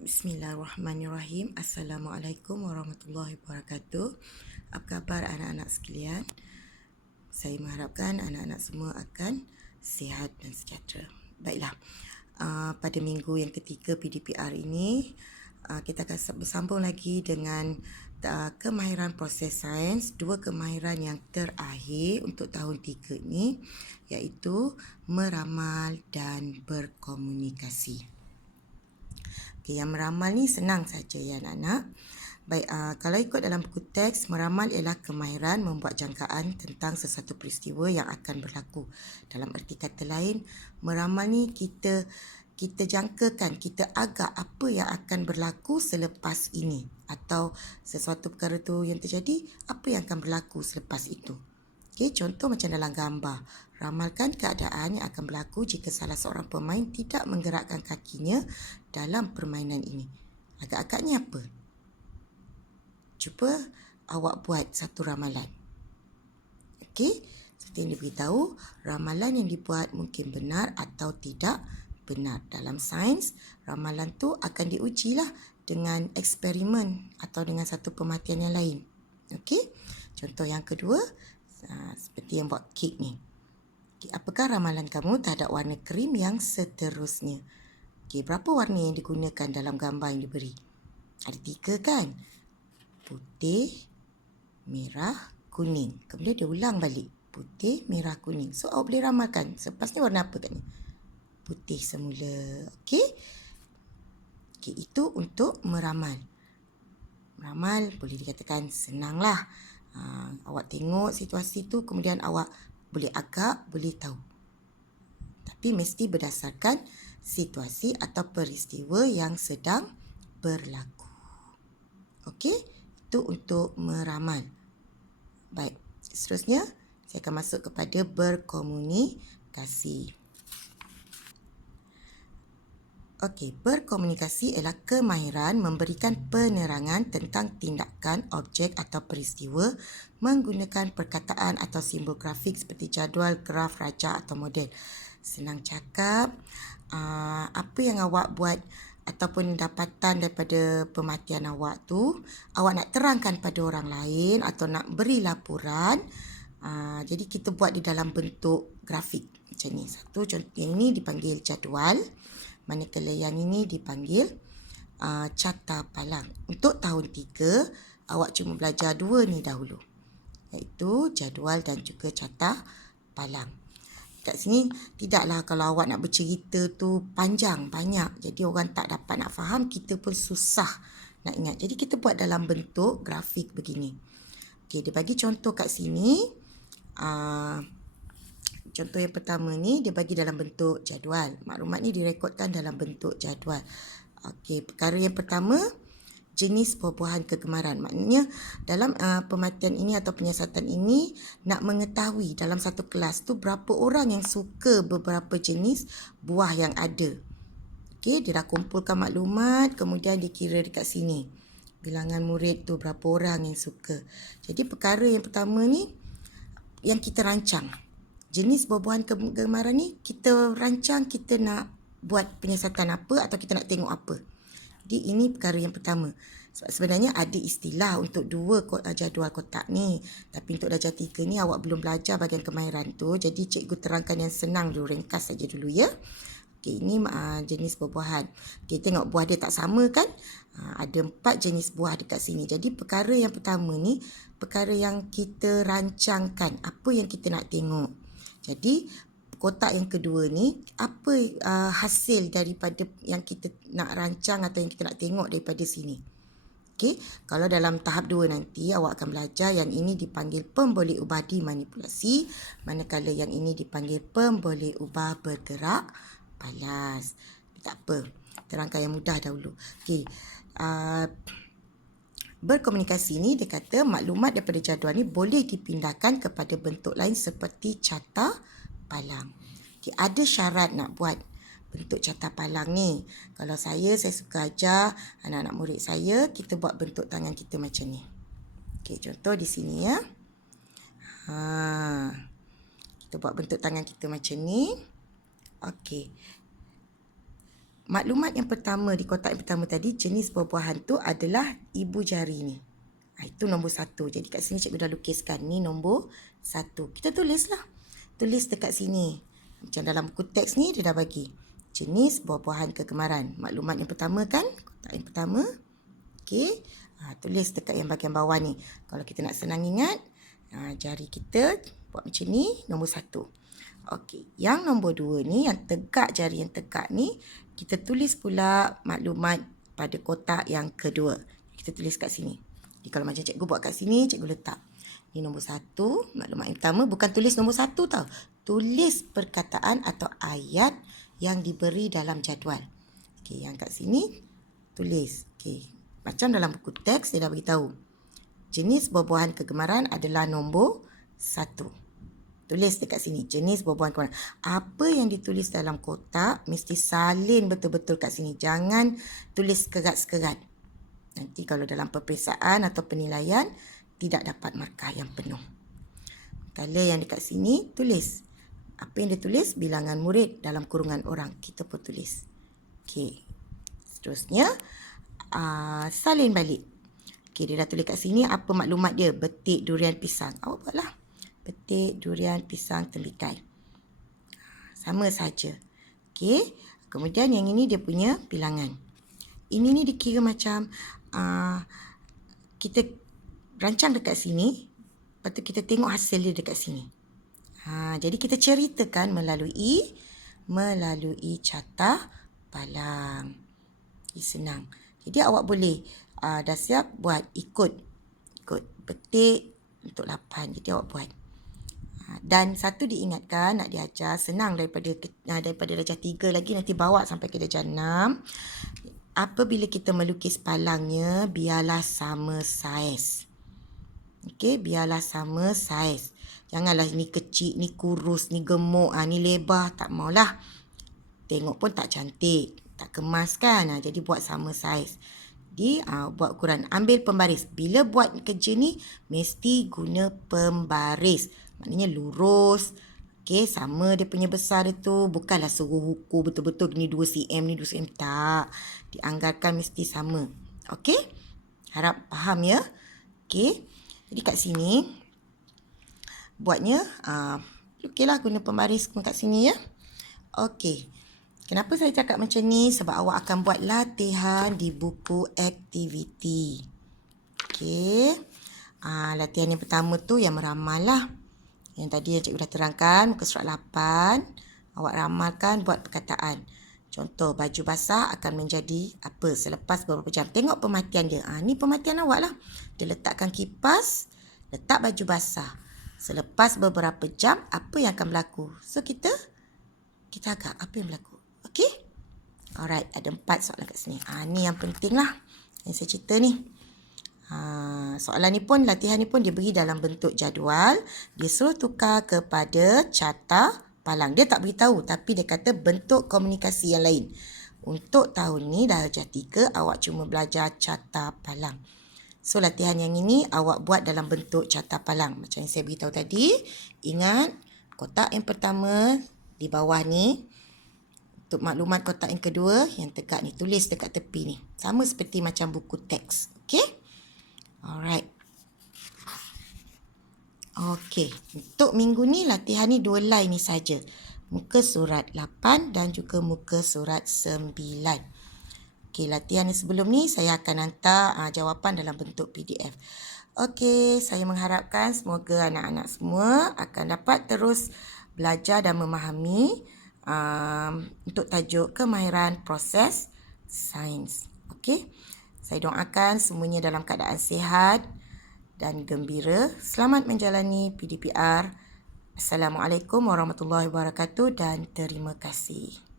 Bismillahirrahmanirrahim. Assalamualaikum warahmatullahi wabarakatuh. Apa khabar anak-anak sekalian? Saya mengharapkan anak-anak semua akan sihat dan sejahtera. Baiklah, pada minggu yang ketiga PDPR ini, kita akan bersambung lagi dengan kemahiran proses sains, dua kemahiran yang terakhir untuk tahun 3 ini, iaitu meramal dan berkomunikasi. Okay, yang meramal ni senang saja ya anak-anak. Baik, kalau ikut dalam buku teks, meramal ialah kemahiran membuat jangkaan tentang sesuatu peristiwa yang akan berlaku. Dalam erti kata lain, meramal ni kita jangkakan, kita agak apa yang akan berlaku selepas ini, atau sesuatu perkara tu yang terjadi, apa yang akan berlaku selepas itu. Okay, contoh macam dalam gambar. Ramalkan keadaan yang akan berlaku jika salah seorang pemain tidak menggerakkan kakinya dalam permainan ini. Agak-agaknya apa? Cuba awak buat satu ramalan. Okey, seperti yang diberitahu, ramalan yang dibuat mungkin benar atau tidak benar. Dalam sains, ramalan tu akan diujilah dengan eksperimen atau dengan satu pemerhatian yang lain. Okey, contoh yang kedua, seperti yang buat kek ni. Okay, apakah ramalan kamu terhadap warna krim yang seterusnya? Okay, berapa warna yang digunakan dalam gambar yang diberi? Ada 3 kan? Putih, merah, kuning. Kemudian dia ulang balik. Putih, merah, kuning. So, awak boleh ramalkan. Selepas ni warna apa kat ni? Putih semula. Okey? Okay, itu untuk meramal. Meramal boleh dikatakan senanglah. Awak tengok situasi tu, kemudian awak boleh agak, boleh tahu. Tapi mesti berdasarkan situasi atau peristiwa yang sedang berlaku. Okey, itu untuk meramal. Baik, seterusnya saya akan masuk kepada berkomunikasi. Okey, berkomunikasi ialah kemahiran memberikan penerangan tentang tindakan, objek atau peristiwa menggunakan perkataan atau simbol grafik seperti jadual, graf, rajak atau model. Senang cakap, apa yang awak buat ataupun dapatan daripada pemerhatian awak tu, awak nak terangkan pada orang lain atau nak beri laporan, jadi kita buat di dalam bentuk grafik macam ni. Satu contoh ini dipanggil jadual, manakala yang ini dipanggil carta palang. Untuk tahun 3, awak cuma belajar 2 ni dahulu, iaitu jadual dan juga carta palang. Kat sini tidaklah kalau awak nak bercerita tu panjang, banyak. Jadi orang tak dapat nak faham, kita pun susah nak ingat. Jadi kita buat dalam bentuk grafik begini. Okey, dia bagi contoh kat sini. Contoh yang pertama ni dia bagi dalam bentuk jadual. Maklumat ni direkodkan dalam bentuk jadual. Okey, perkara yang pertama, jenis buah-buahan kegemaran. Maknanya dalam pemerhatian ini atau penyiasatan ini nak mengetahui dalam satu kelas tu berapa orang yang suka beberapa jenis buah yang ada. Okey, dia dah kumpulkan maklumat, kemudian dikira dekat sini. Bilangan murid tu berapa orang yang suka. Jadi perkara yang pertama ni yang kita rancang. Jenis buah-buahan kegemaran ni kita rancang, kita nak buat penyiasatan apa atau kita nak tengok apa. Jadi ini perkara yang pertama. Sebab sebenarnya ada istilah untuk 2 jadual kotak ni. Tapi untuk darjah 3 ni awak belum belajar bahagian kemahiran tu. Jadi cikgu terangkan yang senang dulu, ringkas saja dulu ya. Okey, ini jenis buah-buahan. Okey, tengok buah dia tak sama kan? Ada 4 jenis buah dekat sini. Jadi perkara yang pertama ni, perkara yang kita rancangkan, apa yang kita nak tengok. Jadi kotak yang kedua ni, apa hasil daripada yang kita nak rancang atau yang kita nak tengok daripada sini. Okey, kalau dalam tahap 2 nanti awak akan belajar yang ini dipanggil pemboleh ubah dimanipulasi, manakala yang ini dipanggil pemboleh ubah bergerak balas. Tak apa, terangkan yang mudah dahulu. Okey, berkomunikasi ni dia kata maklumat daripada jadual ni boleh dipindahkan kepada bentuk lain seperti carta palang. Okay, ada syarat nak buat bentuk carta palang ni. Kalau saya suka ajar anak-anak murid saya, kita buat bentuk tangan kita macam ni. Okay, contoh di sini ya. Kita buat bentuk tangan kita macam ni. Okey. maklumat yang pertama di kotak yang pertama tadi, jenis buah-buahan tu adalah ibu jari ni. Itu nombor 1. Jadi kat sini cikgu dah lukiskan. Ni nombor 1. Kita tulislah. Tulis dekat sini. Macam dalam buku teks ni dia dah bagi. Jenis buah-buahan kegemaran. Maklumat yang pertama kan? Kotak yang pertama. Okey. Tulis dekat yang bahagian bawah ni. Kalau kita nak senang ingat, jari kita buat macam ni, nombor 1. Okey. Yang nombor 2 ni, yang tegak, jari yang tegak ni, kita tulis pula maklumat pada kotak yang kedua. Kita tulis kat sini. Jadi kalau macam cikgu buat kat sini, cikgu letak. Ini nombor 1, maklumat yang pertama. Bukan tulis nombor 1 tau. Tulis perkataan atau ayat yang diberi dalam jadual. Okey, yang kat sini tulis. Okey, macam dalam buku teks dia dah beritahu. Jenis buah-buahan kegemaran adalah nombor 1. Tulis dekat sini, jenis buah-buahan kegemaran. Apa yang ditulis dalam kotak mesti salin betul-betul kat sini. Jangan tulis sekerat-sekerat. Nanti kalau dalam peperiksaan atau penilaian, tidak dapat markah yang penuh. Kalau yang dekat sini, tulis. Apa yang dia tulis? Bilangan murid dalam kurungan orang. Kita pun tulis. Okey. Seterusnya, salin balik. Okey, dia dah tulis kat sini apa maklumat dia. Betik durian pisang. Awak buatlah. Betik durian pisang tembikai. Sama saja. Okey. Kemudian yang ini dia punya bilangan. Ini ni dikira macam kita rancang dekat sini. Lepas tu kita tengok hasil dia dekat sini. Jadi kita ceritakan melalui carta palang. Senang. Jadi awak boleh dah siap buat ikut betik untuk 8. Jadi awak buat. Dan satu diingatkan, nak diajar senang daripada darjah 3 lagi, nanti bawa sampai ke darjah 6. Apabila kita melukis palangnya, biarlah sama saiz. Okey, biarlah sama saiz. Janganlah ni kecil, ni kurus, ni gemuk, ni lebar. Tak maulah. Tengok pun tak cantik. Tak kemas kan. Jadi buat sama saiz. Jadi buat ukuran. Ambil pembaris. Bila buat kerja ni, mesti guna pembaris. Maknanya lurus. Okey, sama dia punya besar itu. Bukanlah suruh ukur betul-betul ni 2 cm, ni 2 cm. Tak. Dianggarkan mesti sama. Okey? Harap faham ya. Okey. Jadi kat sini, buatnya, okeylah guna pembaris kat sini ya. Okey. Kenapa saya cakap macam ni? Sebab awak akan buat latihan di buku aktiviti. Okey. Latihan yang pertama tu yang meramal lah. Yang tadi yang cikgu dah terangkan, muka surat 8. Awak ramalkan buat perkataan. Contoh, baju basah akan menjadi apa selepas beberapa jam. Tengok pematian dia. Ni pematian awak lah. Dia letakkan kipas, letak baju basah. Selepas beberapa jam, apa yang akan berlaku? So, kita agak apa yang berlaku. Okey? Alright, ada 4 soalan kat sini. Ni yang penting lah. Yang saya cerita ni. Soalan ni pun, latihan ni pun dia beri dalam bentuk jadual. Dia suruh tukar kepada carta palang. Dia tak beritahu, tapi dia kata bentuk komunikasi yang lain. Untuk tahun ni darjah 3 awak cuma belajar carta palang. So latihan yang ini awak buat dalam bentuk carta palang. Macam yang saya beritahu tadi. Ingat kotak yang pertama di bawah ni. Untuk maklumat kotak yang kedua yang tegak ni, tulis dekat tepi ni. Sama seperti macam buku teks. Okey? Alright. Okey, untuk minggu ni latihan ni 2 line ni saja. Muka surat 8 dan juga muka surat 9. Okey, latihan ni sebelum ni saya akan hantar jawapan dalam bentuk PDF. Okey, saya mengharapkan semoga anak-anak semua akan dapat terus belajar dan memahami untuk tajuk kemahiran proses sains. Okey, saya doakan semuanya dalam keadaan sihat dan gembira. Selamat menjalani PDPR. Assalamualaikum warahmatullahi wabarakatuh dan terima kasih.